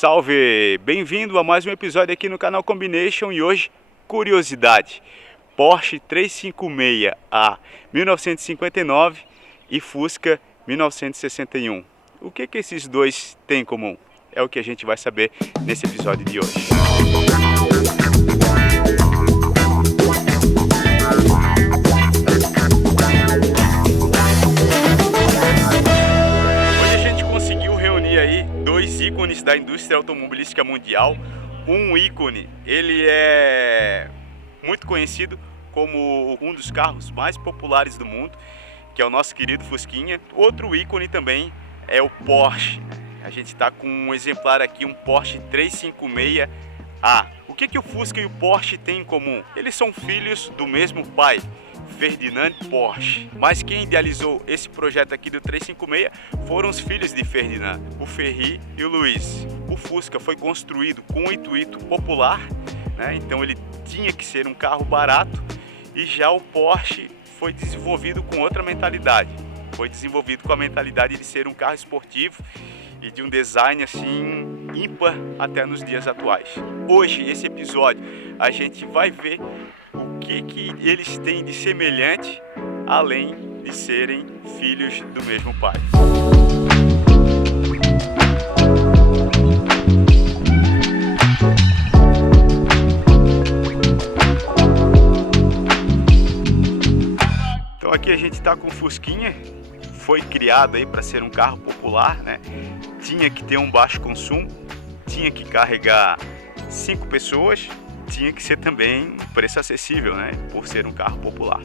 Salve! Bem-vindo a mais um episódio aqui no canal Combination e hoje, curiosidade, Porsche 356A 1959 e Fusca 1961. O que esses dois têm em comum? É o que a gente vai saber nesse episódio de hoje. Dois ícones da indústria automobilística mundial. Um ícone, ele é muito conhecido como um dos carros mais populares do mundo, que é o nosso querido Fusquinha. Outro ícone também é o Porsche. A gente está com um exemplar aqui, um Porsche 356A. O que o Fusca e o Porsche têm em comum? Eles são filhos do mesmo pai, Ferdinand Porsche. Mas quem idealizou esse projeto aqui do 356 foram os filhos de Ferdinand, o Ferry e o Luiz. O Fusca foi construído com um intuito popular, né? Então ele tinha que ser um carro barato, e já o Porsche foi desenvolvido com outra mentalidade. Foi desenvolvido com a mentalidade de ser um carro esportivo e de um design assim ímpar até nos dias atuais. Hoje, esse episódio, a gente vai ver o que eles têm de semelhante, além de serem filhos do mesmo pai. Então aqui a gente está com o Fusquinha. Foi criado aí para ser um carro popular, né? Tinha que ter um baixo consumo, tinha que carregar 5 pessoas, tinha que ser também um preço acessível, né? Por ser um carro popular.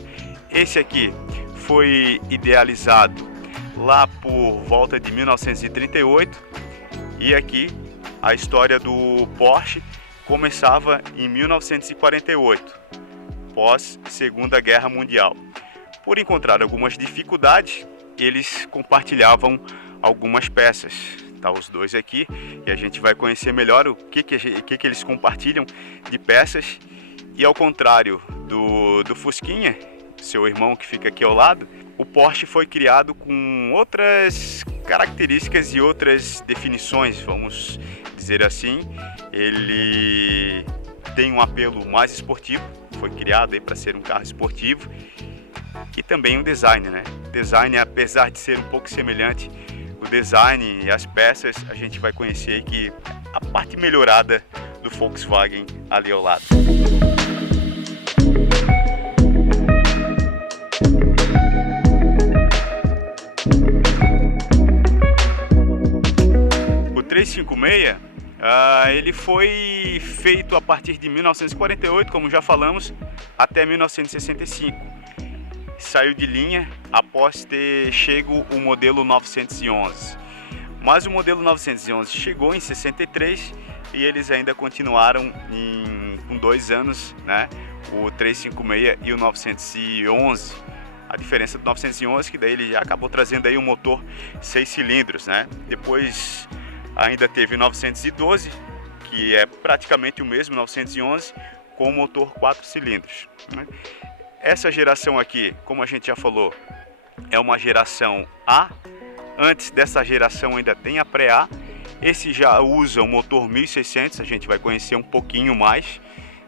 Esse aqui foi idealizado lá por volta de 1938 e aqui a história do Porsche começava em 1948, pós Segunda Guerra Mundial. Por encontrar algumas dificuldades, eles compartilhavam algumas peças. Tá os dois aqui e a gente vai conhecer melhor o que eles compartilham de peças. E ao contrário do Fusquinha, seu irmão que fica aqui ao lado, o Porsche foi criado com outras características e outras definições, vamos dizer assim. Ele tem um apelo mais esportivo, foi criado aí para ser um carro esportivo, e também um design, né? Design, apesar de ser um pouco semelhante, o design e as peças, a gente vai conhecer aí que a parte melhorada do Volkswagen ali ao lado. O 356, ele foi feito a partir de 1948, como já falamos, até 1965. Saiu de linha após ter chego o modelo 911. Mas o modelo 911 chegou em 63 e eles ainda continuaram com 2 anos, né? O 356 e o 911. A diferença do 911 que daí ele já acabou trazendo aí um motor 6 cilindros, né? Depois ainda teve o 912, que é praticamente o mesmo 911 com motor 4 cilindros, né? Essa geração aqui, como a gente já falou, é uma geração A. Antes dessa geração ainda tem a pré-A. Esse já usa o motor 1600, a gente vai conhecer um pouquinho mais,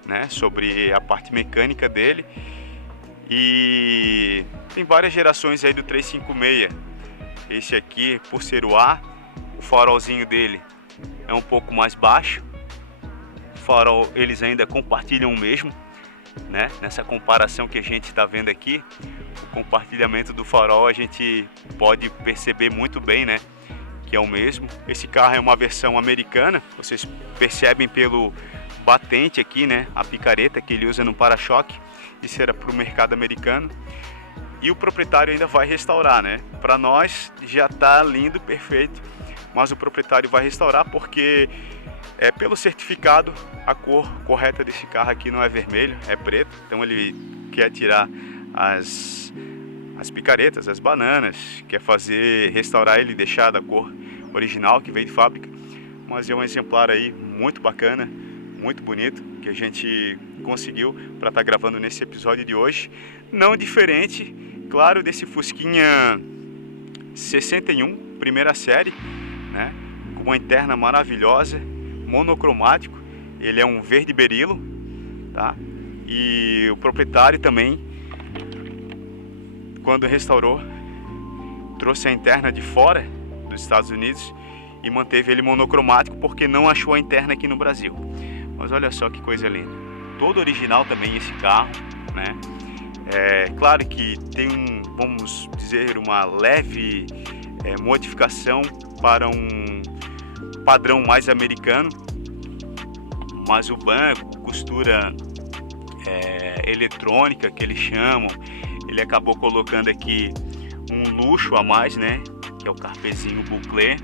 né, sobre a parte mecânica dele. E tem várias gerações aí do 356. Esse aqui, por ser o A, o farolzinho dele é um pouco mais baixo. O farol eles ainda compartilham o mesmo, né? Nessa comparação que a gente está vendo aqui, o compartilhamento do farol a gente pode perceber muito bem, né? Que é o mesmo. Esse carro é uma versão americana, vocês percebem pelo batente aqui, né? A picareta que ele usa no para-choque, isso era para o mercado americano. E o proprietário ainda vai restaurar, né? Para nós já está lindo, perfeito, mas o proprietário vai restaurar porque pelo certificado, a cor correta desse carro aqui não é vermelho, é preto. Então ele quer tirar as picaretas, as bananas, quer restaurar ele e deixar da cor original que veio de fábrica. Mas é um exemplar aí muito bacana, muito bonito, que a gente conseguiu para estar gravando nesse episódio de hoje. Não diferente, claro, desse Fusquinha 61, primeira série, né? Com uma interna maravilhosa, monocromático, ele é um verde berilo, tá? E o proprietário também, quando restaurou, trouxe a interna de fora dos Estados Unidos e manteve ele monocromático porque não achou a interna aqui no Brasil. Mas olha só que coisa linda, todo original também esse carro, né? É claro que tem vamos dizer, uma leve modificação para um padrão mais americano, mas o banco, costura eletrônica que eles chamam, ele acabou colocando aqui um luxo a mais, né? Que é o carpezinho buclé.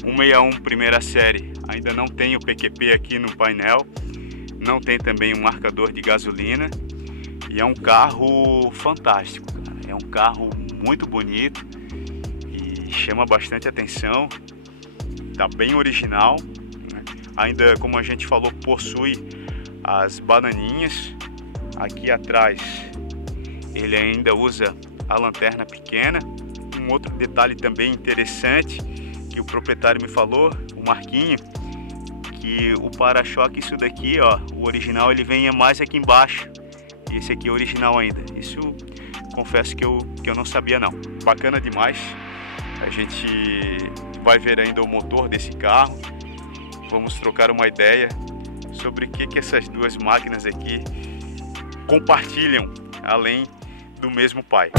161 primeira série, ainda não tem o PQP aqui no painel, não tem também um marcador de gasolina, e é um carro fantástico, cara. É um carro muito bonito e chama bastante atenção, tá bem original, né? Ainda, como a gente falou, possui as bananinhas. Aqui atrás ele ainda usa a lanterna pequena. Um outro detalhe também interessante que o proprietário me falou, o Marquinho, que o para-choque, isso daqui, ó, o original, ele vem mais aqui embaixo, e esse aqui é original ainda. Isso confesso que eu não sabia não. Bacana demais. A gente vai ver ainda o motor desse carro, vamos trocar uma ideia sobre o que essas duas máquinas aqui compartilham, além do mesmo pai.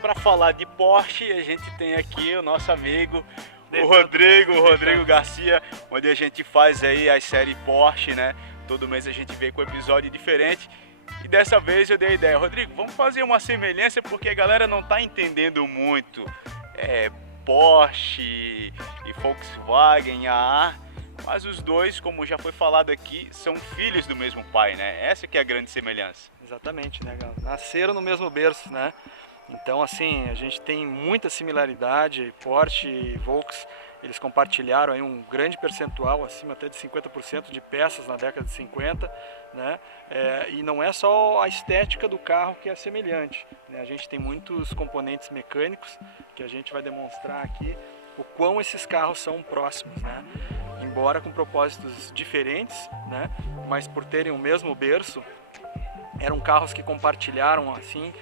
Para falar de Porsche, a gente tem aqui o nosso amigo o Rodrigo Garcia, onde a gente faz aí as séries Porsche, né? Todo mês a gente vem com um episódio diferente. E dessa vez eu dei a ideia, Rodrigo, vamos fazer uma semelhança, porque a galera não tá entendendo muito Porsche e Volkswagen, mas os dois, como já foi falado aqui, são filhos do mesmo pai, né? Essa que é a grande semelhança. Exatamente, né, galera? Nasceram no mesmo berço, né? Então, assim, a gente tem muita similaridade. Porsche e Volks, eles compartilharam aí um grande percentual, acima até de 50% de peças na década de 50, né? E não é só a estética do carro que é semelhante, né? A gente tem muitos componentes mecânicos que a gente vai demonstrar aqui o quão esses carros são próximos, né? Embora com propósitos diferentes, né? Mas por terem o mesmo berço, eram carros que compartilharam, assim,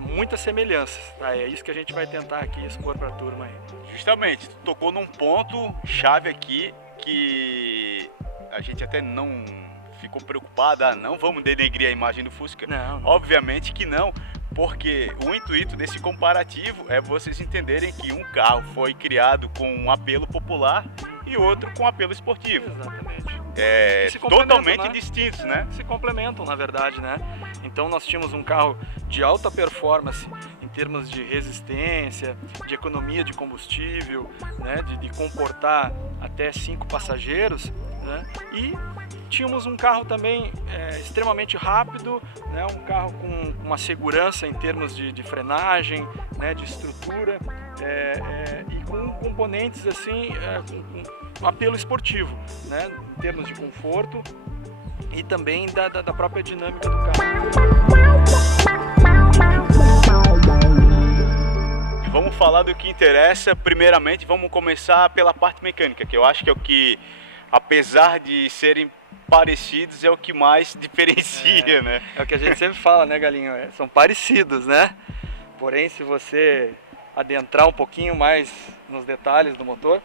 muitas semelhanças, tá? É isso que a gente vai tentar aqui expor para a turma aí. Justamente, tu tocou num ponto chave aqui que a gente até não ficou preocupado, não vamos denegrir a imagem do Fusca. Não. Obviamente que não, porque o intuito desse comparativo é vocês entenderem que um carro foi criado com um apelo popular e outro com apelo esportivo. Exatamente. Totalmente, né? Distintos, né? Se complementam, na verdade, né? Então nós tínhamos um carro de alta performance em termos de resistência, de economia de combustível, né? de comportar até 5 passageiros, né? E tínhamos um carro também extremamente rápido, né? Um carro com uma segurança em termos de frenagem, né? De estrutura, e com componentes assim, com apelo esportivo, né? Em termos de conforto e também da própria dinâmica do carro. E vamos falar do que interessa. Primeiramente, vamos começar pela parte mecânica, que eu acho que é o que, apesar de serem parecidos, é o que mais diferencia, né? É o que a gente sempre fala, né, Galinho? São parecidos, né? Porém, se você adentrar um pouquinho mais nos detalhes do motor,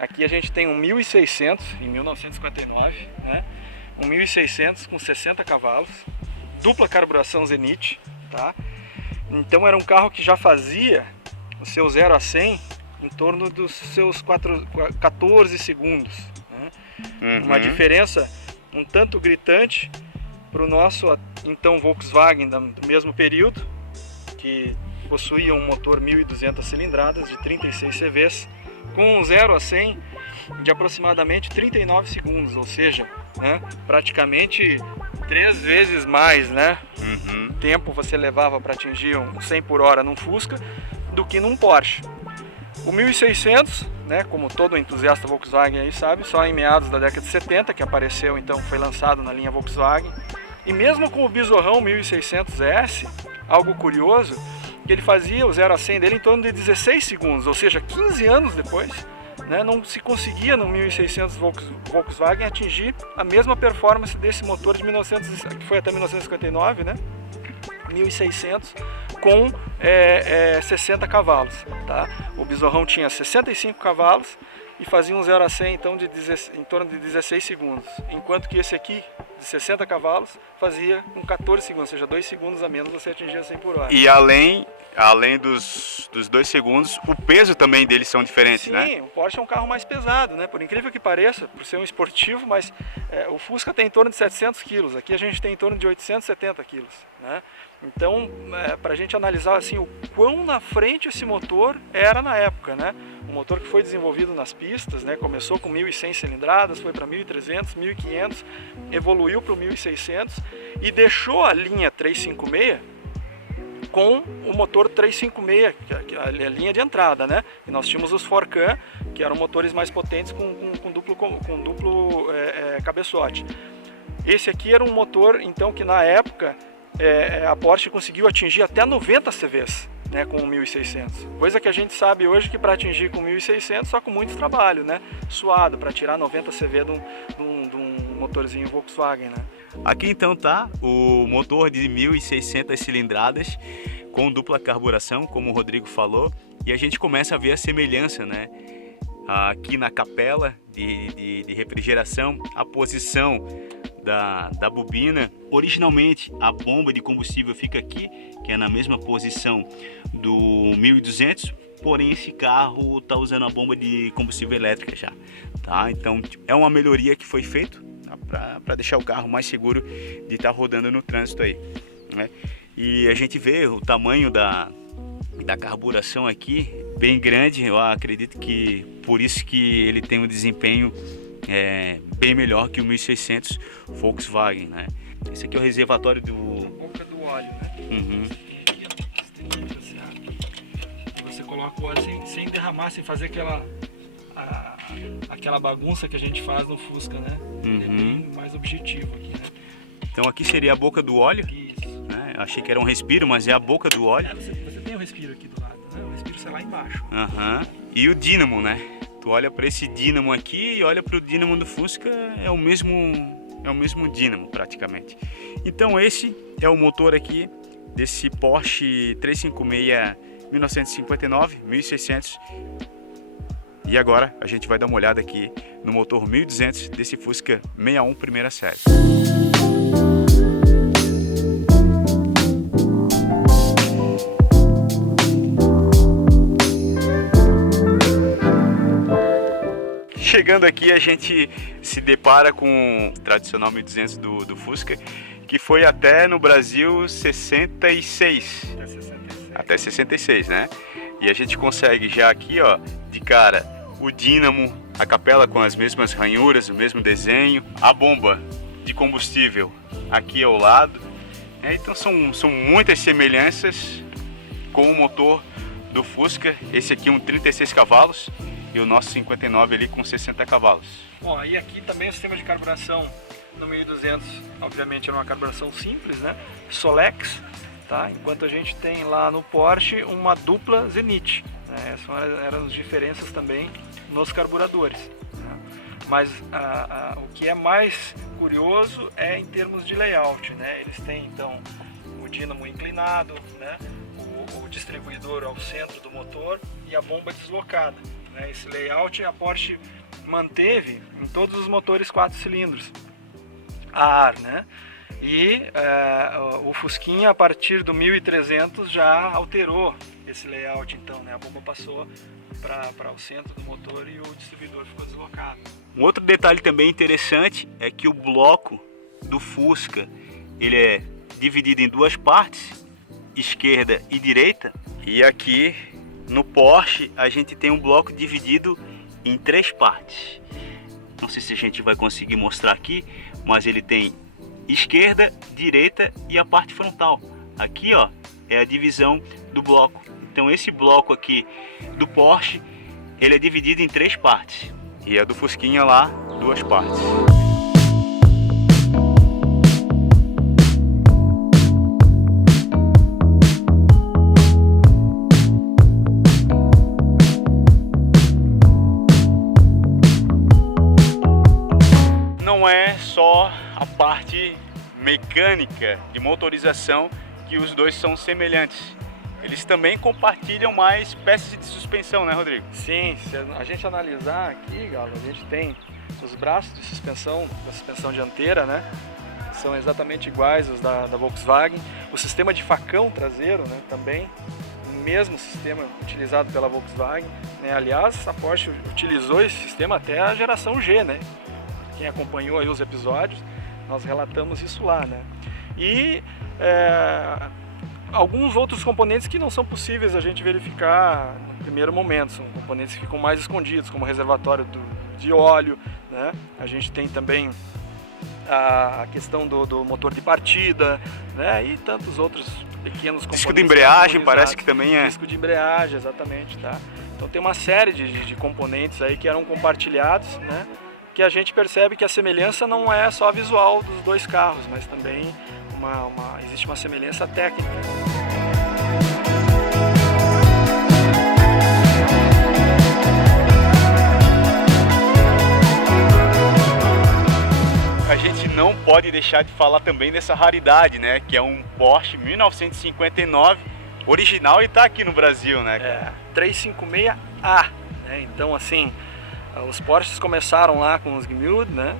aqui a gente tem um 1600 em 1959, né? Um 1600 com 60 cavalos, dupla carburação Zenith, tá? Então era um carro que já fazia o seu 0 a 100 em torno dos seus 14 segundos, né? Uhum. Uma diferença um tanto gritante para o nosso então Volkswagen do mesmo período, que possuía um motor 1.200 cilindradas de 36 CVs, com 0 a 100 de aproximadamente 39 segundos, ou seja, né, praticamente 3 vezes mais, né, tempo você levava para atingir um 100 por hora num Fusca do que num Porsche. O 1600, né, como todo entusiasta Volkswagen aí sabe, só em meados da década de 70 que apareceu, então foi lançado na linha Volkswagen. E mesmo com o bizarrão 1600S, algo curioso, que ele fazia o 0 a 100 dele em torno de 16 segundos, ou seja, 15 anos depois, né, não se conseguia no 1600 Volkswagen atingir a mesma performance desse motor de 1900, que foi até 1959, né, 1600, com 60 cavalos. Tá? O bizarrão tinha 65 cavalos e fazia um 0 a 100 então, em torno de 16 segundos, enquanto que esse aqui, de 60 cavalos, fazia com 14 segundos, ou seja, 2 segundos a menos você atingia 100 por hora. E além dos 2 segundos, o peso também deles são diferentes, Sim, né? Sim, o Porsche é um carro mais pesado, né? Por incrível que pareça, por ser um esportivo, mas o Fusca tem em torno de 700 quilos, aqui a gente tem em torno de 870 quilos, né? Então, para a gente analisar assim, o quão na frente esse motor era na época, né? Um motor que foi desenvolvido nas pistas, né? Começou com 1.100 cilindradas, foi para 1.300, 1.500, evoluiu para o 1.600 e deixou a linha 356 com o motor 356, que é a linha de entrada, né? E nós tínhamos os Forcan, que eram motores mais potentes com duplo cabeçote. Esse aqui era um motor, então, que na época a Porsche conseguiu atingir até 90 CVs, né, com o 1600. Coisa que a gente sabe hoje que para atingir com 1600 só com muito trabalho, né? Suado para tirar 90 CV de um motorzinho Volkswagen, né? Aqui então tá o motor de 1.600 cilindradas com dupla carburação, como o Rodrigo falou, e a gente começa a ver a semelhança, né? Aqui na capela de refrigeração, a posição da bobina. Originalmente a bomba de combustível fica aqui, que é na mesma posição do 1200, porém esse carro está usando a bomba de combustível elétrica já, tá? Então é uma melhoria que foi feita para deixar o carro mais seguro de estar rodando no trânsito aí, né? E a gente vê o tamanho da carburação aqui bem grande. Eu acredito que por isso que ele tem um desempenho bem melhor que o 1600 Volkswagen, né? Esse aqui é o reservatório A boca do óleo, né? Uhum. Você coloca o óleo sem derramar, sem fazer aquela bagunça que a gente faz no Fusca, né? Uhum. É bem mais objetivo aqui, né? Então aqui seria a boca do óleo. Isso. Né? Eu achei que era um respiro, mas é a boca do óleo. Você tem o respiro aqui do lado, né? O respiro sai lá embaixo. Uhum. E o dínamo, né? Tu olha para esse dínamo aqui e olha para o dínamo do Fusca, é o mesmo dínamo praticamente. Então esse é o motor aqui desse Porsche 356 1959 1600. E agora a gente vai dar uma olhada aqui no motor 1200 desse Fusca 61 primeira série. Chegando aqui a gente se depara com o tradicional 1200 do Fusca, que foi até no Brasil 66. Até 66, né? E a gente consegue já aqui, ó, de cara, o dínamo, a capela com as mesmas ranhuras, o mesmo desenho, a bomba de combustível aqui ao lado. Então são muitas semelhanças com o motor do Fusca. Esse aqui um 36 cavalos e o nosso 59 ali com 60 cavalos. Bom, e aqui também o sistema de carburação no 1200, obviamente era uma carburação simples, né? Solex, tá? Enquanto a gente tem lá no Porsche uma dupla Zenith, né? Essas eram as diferenças também nos carburadores, né? Mas o que é mais curioso é em termos de layout, né? Eles têm então o dínamo inclinado, né? O distribuidor ao centro do motor e a bomba deslocada, né? Esse layout a Porsche manteve em todos os motores 4 cilindros a ar, né? E o Fusquinha a partir do 1300 já alterou esse layout, então, né? A bomba passou para o centro do motor e o distribuidor ficou deslocado. Um outro detalhe também interessante é que o bloco do Fusca ele é dividido em duas partes, esquerda e direita, e aqui no Porsche a gente tem um bloco dividido em 3 partes. Não sei se a gente vai conseguir mostrar aqui, mas ele tem esquerda, direita e a parte frontal. Aqui, ó, é a divisão do bloco. Então esse bloco aqui do Porsche ele é dividido em 3 partes. E a do Fusquinha lá, 2 partes. Não é só a parte mecânica de motorização que os dois são semelhantes. Eles também compartilham mais peças de suspensão, né, Rodrigo? Sim, se a gente analisar aqui, Galo, a gente tem os braços de suspensão, da suspensão dianteira, né? São exatamente iguais os da Volkswagen. O sistema de facão traseiro, né, também, o mesmo sistema utilizado pela Volkswagen, né? Aliás, a Porsche utilizou esse sistema até a geração G, né? Quem acompanhou aí os episódios, nós relatamos isso lá, né? E alguns outros componentes que não são possíveis a gente verificar no primeiro momento, são componentes que ficam mais escondidos, como o reservatório de óleo, né? A gente tem também a questão do motor de partida, né? E tantos outros pequenos componentes. Disco de embreagem parece que também é. Disco de embreagem, exatamente, tá? Então tem uma série de componentes aí que eram compartilhados, né? Que a gente percebe que a semelhança não é só visual dos dois carros, mas também existe uma semelhança técnica. A gente não pode deixar de falar também dessa raridade, né? Que é um Porsche 1959 original e está aqui no Brasil, né? 356A, né? Então, assim, os Porsches começaram lá com os Gmüde, né?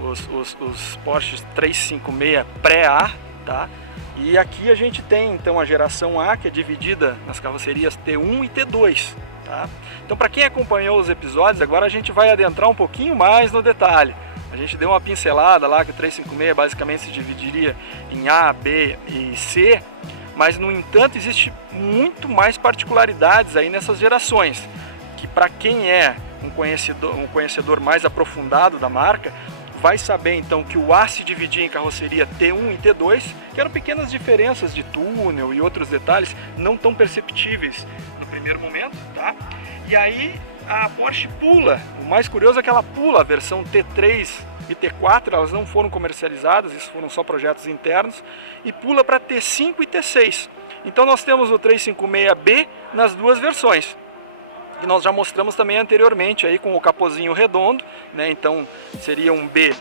Os Porsches 356 pré-A, tá? E aqui a gente tem então a geração A, que é dividida nas carrocerias T1 e T2, tá? Então, para quem acompanhou os episódios, agora a gente vai adentrar um pouquinho mais no detalhe. A gente deu uma pincelada lá que o 356 basicamente se dividiria em A, B e C, mas no entanto existe muito mais particularidades aí nessas gerações, que para quem é um conhecedor mais aprofundado da marca, vai saber então que o A se dividia em carroceria T1 e T2, que eram pequenas diferenças de túnel e outros detalhes não tão perceptíveis no primeiro momento, tá? E aí a Porsche pula, o mais curioso é que ela pula a versão T3 e T4, elas não foram comercializadas, isso foram só projetos internos, e pula para T5 e T6. Então nós temos o 356B nas duas versões. E nós já mostramos também anteriormente aí com o capozinho redondo, né? Então seria um B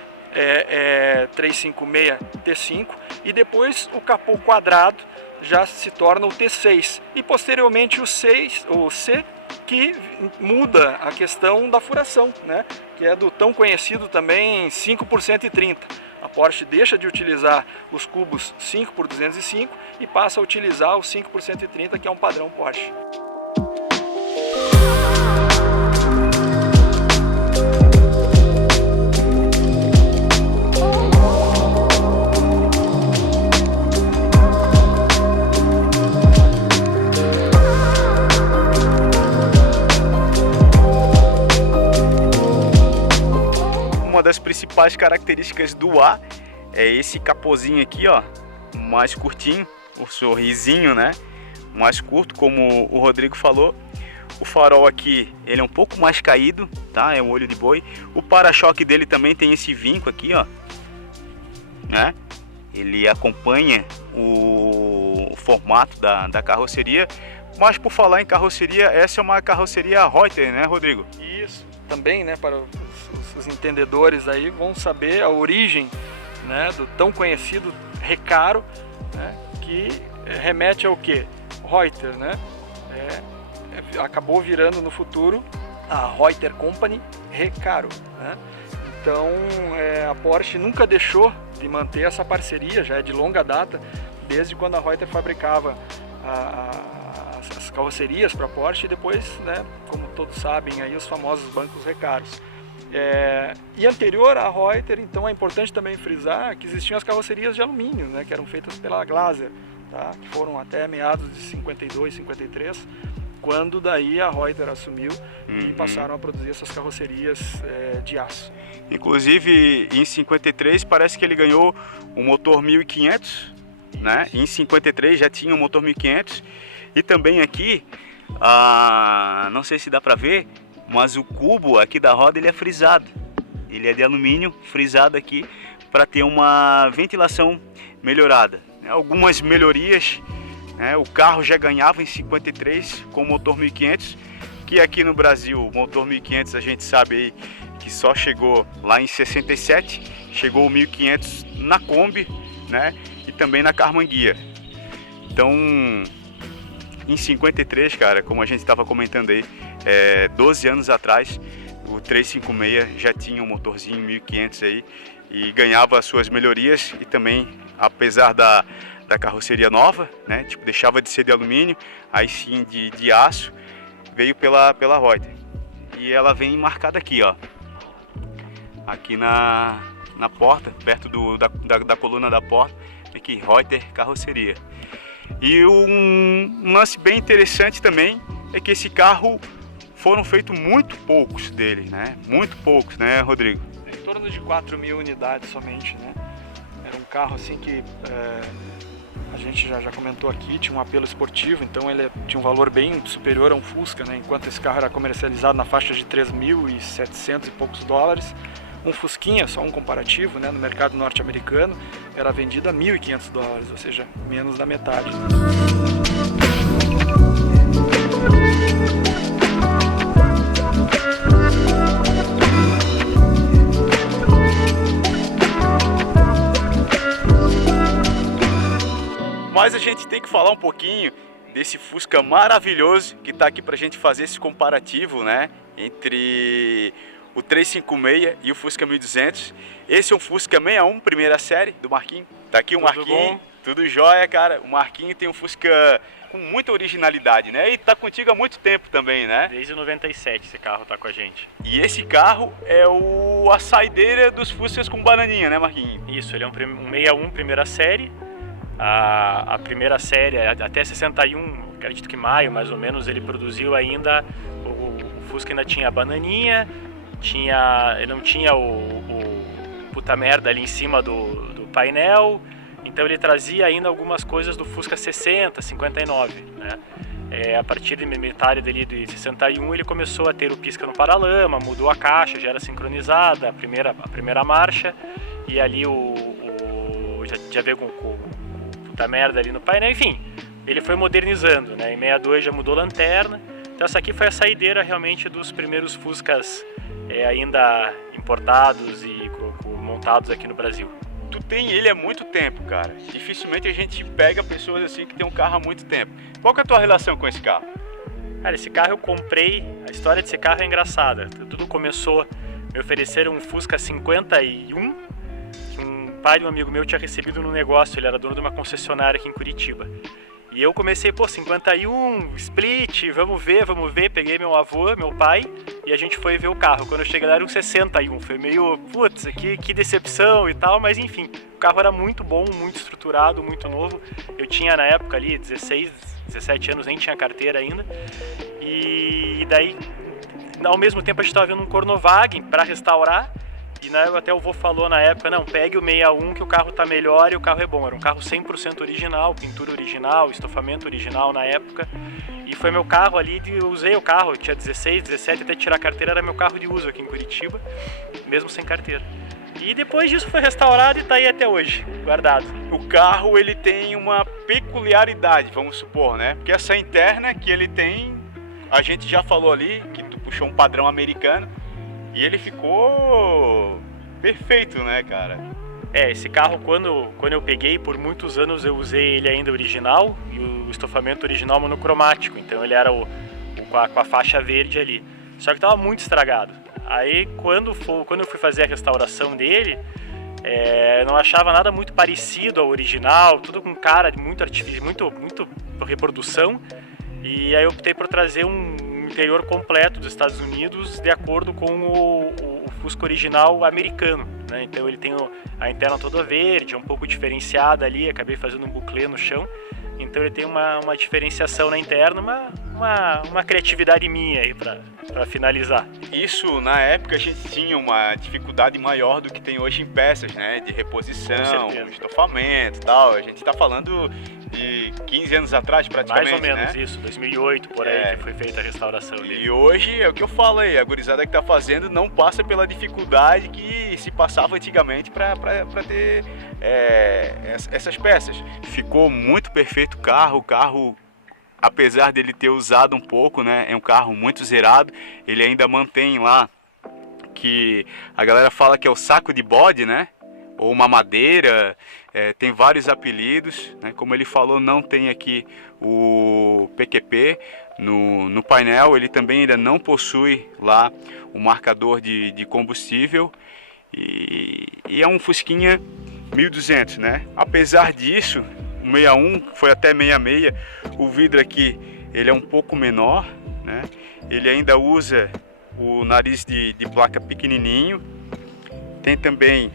356 T5 e depois o capô quadrado já se torna o T6 e posteriormente o C, que muda a questão da furação, né? Que é do tão conhecido também 5x130. A Porsche deixa de utilizar os cubos 5x205 e passa a utilizar o 5x130, que é um padrão Porsche. Uma das principais características do A é esse capozinho aqui, ó, mais curtinho, o sorrisinho, né, mais curto, como o Rodrigo falou. O farol aqui, ele é um pouco mais caído, tá, é um olho de boi. O para-choque dele também tem esse vinco aqui, ó, né, ele acompanha o formato da carroceria. Mas por falar em carroceria, essa é uma carroceria Reuter, né, Rodrigo? Isso, também, né, para os entendedores aí vão saber a origem, né, do tão conhecido Recaro, né, que remete ao que? Reuter, né? Acabou virando no futuro a Reuter Company Recaro, né? Então a Porsche nunca deixou de manter essa parceria, já é de longa data, desde quando a Reuter fabricava as carrocerias para a Porsche e depois, né, como todos sabem, aí os famosos bancos Recaros. E anterior à Reuter, então é importante também frisar que existiam as carrocerias de alumínio, né, que eram feitas pela Glaser, tá, que foram até meados de 52, 53, quando daí a Reuter assumiu e passaram a produzir essas carrocerias de aço. Inclusive em 53 parece que ele ganhou um motor 1500, né? Em 53 já tinha um motor 1500 e também aqui, não sei se dá para ver, mas o cubo aqui da roda ele é frisado. Ele é de alumínio frisado aqui para ter uma ventilação melhorada. Algumas melhorias, né? O carro já ganhava em 53 com motor 1500, que aqui no Brasil o motor 1500 a gente sabe aí que só chegou lá em 67, chegou o 1500 na Kombi, né? E também na Carmanguia. Então, em 53, cara, como a gente estava comentando aí, 12 anos atrás, o 356 já tinha um motorzinho 1500 aí e ganhava as suas melhorias e também, apesar da carroceria nova, né, tipo, deixava de ser de alumínio, aí sim de aço, veio pela Reuter. E ela vem marcada aqui, ó, aqui na porta, perto da coluna da porta, aqui, Reuter carroceria. E um lance bem interessante também é que esse carro foram feitos muito poucos dele, né? Muito poucos, né, Rodrigo? Em torno de 4.000 unidades somente, né? Era um carro assim que a gente já comentou aqui, tinha um apelo esportivo, então ele tinha um valor bem superior a um Fusca, né? Enquanto esse carro era comercializado na faixa de 3.700 e poucos dólares. Um Fusquinha, só um comparativo, né, no mercado norte-americano, era vendido a 1.500 dólares, ou seja, menos da metade. Mas a gente tem que falar um pouquinho desse Fusca maravilhoso que está aqui para a gente fazer esse comparativo, né, entre o 356 e o Fusca 1200. Esse é um Fusca 61, primeira série do Marquinhos. Tá aqui o Marquinhos, bom? Tudo jóia, cara. O Marquinhos tem um Fusca com muita originalidade, né? E tá contigo há muito tempo também, né? Desde 97 esse carro tá com a gente. E esse carro é a saideira dos Fuscas com bananinha, né, Marquinhos? Isso, ele é um 61 primeira série. A primeira série, até 61, acredito que maio mais ou menos, ele produziu ainda, o Fusca ainda tinha a bananinha, ele não tinha o puta merda ali em cima do painel, então ele trazia ainda algumas coisas do Fusca 60, 59, né? A partir de metade dele de 61 ele começou a ter o pisca no paralama, mudou a caixa, já era sincronizada, a primeira marcha, e ali já veio com puta merda ali no painel, enfim, ele foi modernizando, né? Em 62 já mudou lanterna, então essa aqui foi a saideira realmente dos primeiros Fuscas ainda importados e montados aqui no Brasil. Tu tem ele há muito tempo, cara. Dificilmente a gente pega pessoas assim que tem um carro há muito tempo. Qual que é a tua relação com esse carro? Cara, esse carro eu comprei, a história desse carro é engraçada. Tudo começou, me ofereceram um Fusca 51, que um pai de um amigo meu tinha recebido no negócio, ele era dono de uma concessionária aqui em Curitiba. E eu comecei, 51, split, vamos ver, peguei meu avô, meu pai, e a gente foi ver o carro. Quando eu cheguei lá era um 61, foi meio, putz, que decepção e tal, mas enfim, o carro era muito bom, muito estruturado, muito novo. Eu tinha na época ali 16, 17 anos, nem tinha carteira ainda, e daí, ao mesmo tempo a gente estava vendo um Cornovagen para restaurar, e até o vô falou na época, não, pegue o 61 que o carro tá melhor e o carro é bom. Era um carro 100% original, pintura original, estofamento original na época. E foi meu carro ali, eu usei o carro, eu tinha 16, 17, até tirar a carteira, era meu carro de uso aqui em Curitiba, mesmo sem carteira. E depois disso foi restaurado e tá aí até hoje, guardado. O carro, ele tem uma peculiaridade, vamos supor, né? Porque essa interna que ele tem, a gente já falou ali, que tu puxou um padrão americano, e ele ficou perfeito, né, cara? Esse carro, quando eu peguei, por muitos anos eu usei ele ainda original, e o estofamento original monocromático, então ele era com a faixa verde ali. Só que estava muito estragado. Aí, quando eu fui fazer a restauração dele, não achava nada muito parecido ao original, tudo com cara de muito artifício, muito reprodução, e aí eu optei por trazer um interior completo dos Estados Unidos de acordo com o Fusca original americano, né? Então ele tem a interna toda verde, um pouco diferenciada ali, acabei fazendo um buclê no chão, então ele tem uma diferenciação na interna, uma criatividade minha aí para finalizar. Isso, na época, a gente tinha uma dificuldade maior do que tem hoje em peças, né? De reposição, estofamento e tal. A gente tá falando de 15 anos atrás, praticamente, mais ou menos, né? Isso, 2008, por aí, que foi feita a restauração dele. E hoje, é o que eu falo aí, a gurizada que tá fazendo não passa pela dificuldade que se passava antigamente para ter essas peças. Ficou muito perfeito o carro, apesar dele ter usado um pouco, né, é um carro muito zerado. Ele ainda mantém lá que a galera fala que é o saco de bode, né, ou uma madeira, tem vários apelidos, né? Como ele falou, não tem aqui o PQP no painel. Ele também ainda não possui lá o marcador de combustível e é um Fusquinha 1200, né? Apesar disso, o 61 foi até 66, o vidro aqui ele é um pouco menor, né? Ele ainda usa o nariz de placa pequenininho. Tem também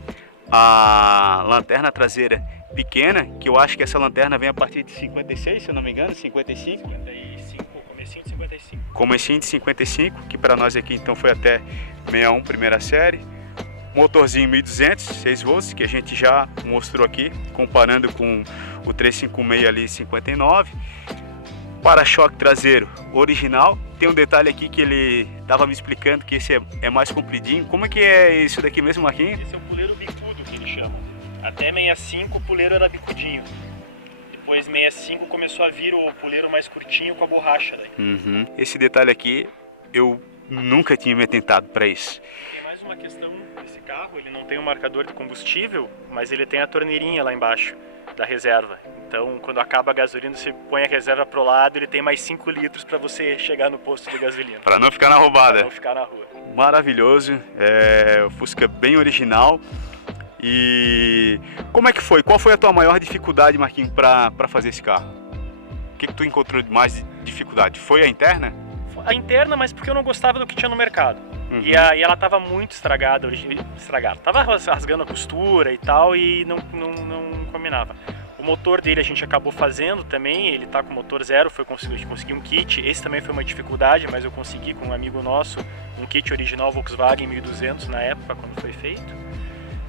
a lanterna traseira pequena, que eu acho que essa lanterna vem a partir de 56, se eu não me engano, 55. 55, comecinho de 55. Comecinho de 55, que para nós aqui então foi até 61, primeira série. Motorzinho 1200, 6 volts, que a gente já mostrou aqui, comparando com o 356 ali, 59. Para-choque traseiro original. Tem um detalhe aqui que ele estava me explicando, que esse é mais compridinho. Como é que é isso daqui mesmo, Marquinhos? Esse é o puleiro bicudo que eles chamam. Até 65 o puleiro era bicudinho. Depois 65 começou a vir o puleiro mais curtinho com a borracha daí. Esse detalhe aqui eu nunca tinha me atentado para isso. Tem mais uma questão desse carro, ele não tem um marcador de combustível, mas ele tem a torneirinha lá embaixo da reserva. Então, quando acaba a gasolina, você põe a reserva pro lado, ele tem mais 5 litros para você chegar no posto de gasolina. Para não ficar na roubada. Para não ficar na rua. Maravilhoso, o Fusca bem original. E como é que foi? Qual foi a tua maior dificuldade, Marquinhos, para fazer esse carro? O que tu encontrou de mais dificuldade? Foi a interna? A interna, mas porque eu não gostava do que tinha no mercado. E ela estava muito estragada, tava rasgando a costura e tal, e não combinava. O motor dele a gente acabou fazendo também, ele tá com motor zero, a gente conseguiu um kit. Esse também foi uma dificuldade, mas eu consegui com um amigo nosso um kit original Volkswagen 1200 na época, quando foi feito.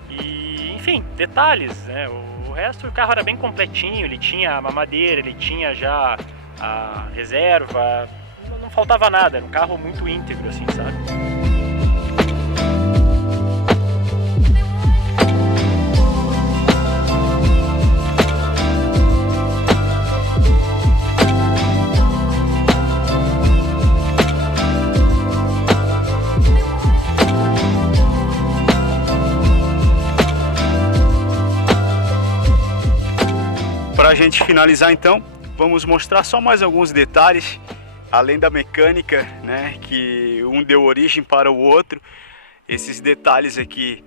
E, enfim, detalhes, né? O resto, o carro era bem completinho, ele tinha a mamadeira, ele tinha já a reserva, não faltava nada, era um carro muito íntegro, assim, sabe? Para a gente finalizar então, vamos mostrar só mais alguns detalhes, além da mecânica, né, que um deu origem para o outro. Esses detalhes aqui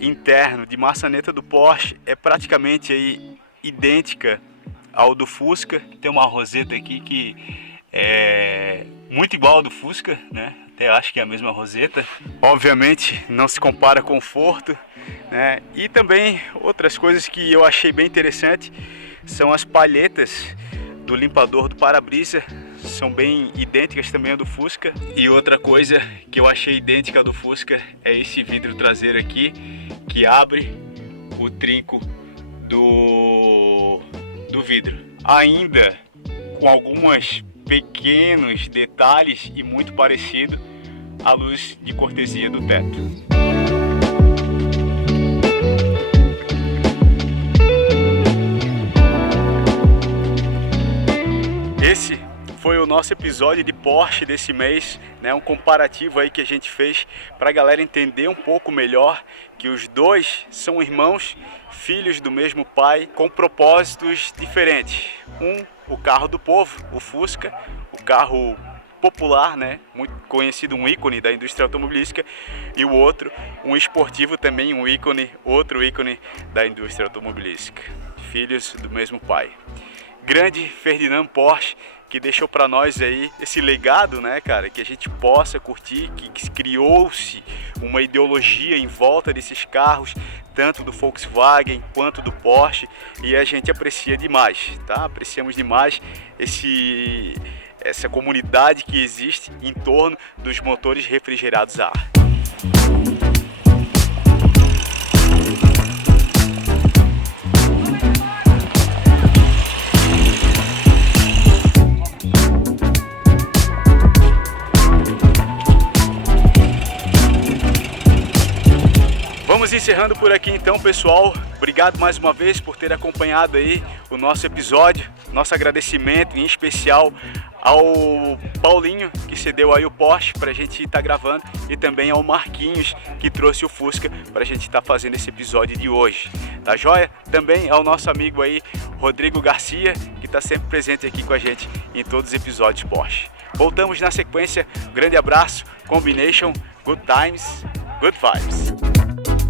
interno de maçaneta do Porsche é praticamente aí idêntica ao do Fusca. Tem uma roseta aqui que é muito igual ao do Fusca, né? Até acho que é a mesma roseta. Obviamente não se compara com conforto, né? E também outras coisas que eu achei bem interessante são as palhetas do limpador do para-brisa, são bem idênticas também ao do Fusca. E outra coisa que eu achei idêntica ao do Fusca é esse vidro traseiro aqui, que abre o trinco do vidro. Ainda com alguns pequenos detalhes e muito parecido à luz de cortesia do teto. Esse foi o nosso episódio de Porsche desse mês, né? Um comparativo aí que a gente fez para a galera entender um pouco melhor que os dois são irmãos, filhos do mesmo pai, com propósitos diferentes. O carro do povo, o Fusca, o carro popular, né? Muito conhecido, um ícone da indústria automobilística, e o outro, um esportivo também, um ícone, outro ícone da indústria automobilística. Filhos do mesmo pai. Grande Ferdinand Porsche, que deixou para nós aí esse legado, né, cara, que a gente possa curtir, que criou-se uma ideologia em volta desses carros, tanto do Volkswagen quanto do Porsche, e a gente aprecia demais, tá? Apreciamos demais essa comunidade que existe em torno dos motores refrigerados a ar. Vamos encerrando por aqui então, pessoal. Obrigado mais uma vez por ter acompanhado aí o nosso episódio. Nosso agradecimento em especial ao Paulinho, que cedeu aí o Porsche para a gente estar gravando, e também ao Marquinhos, que trouxe o Fusca para a gente estar fazendo esse episódio de hoje. Tá joia? Também ao nosso amigo aí, Rodrigo Garcia, que está sempre presente aqui com a gente em todos os episódios Porsche. Voltamos na sequência. Grande abraço, Combination, good times, good vibes.